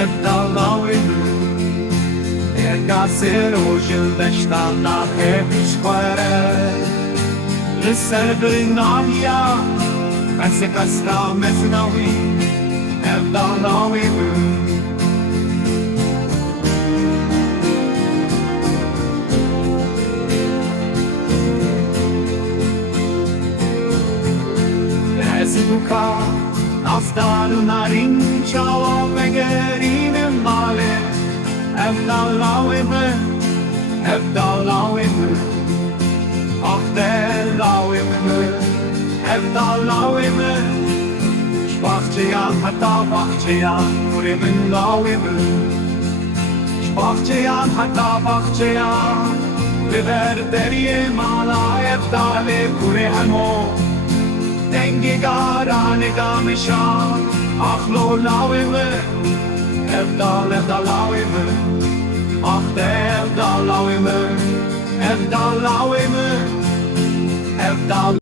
Evdalê Qersê rojil deştan naxebitî li ser Bilindahiya Qersê qesra mezin Evdalê bûka, nazdar, narîn, çawa, vegerînim malê Evdalê Evdalê baxçeyan heta baxçeyan kurê min Lawê baxçeyan heta baxçeyan biber deriyê mala Evdalê kurê Hemo Dengê garanê gamêşan Lawê Evdal Lawê Evdal Lawê Evdal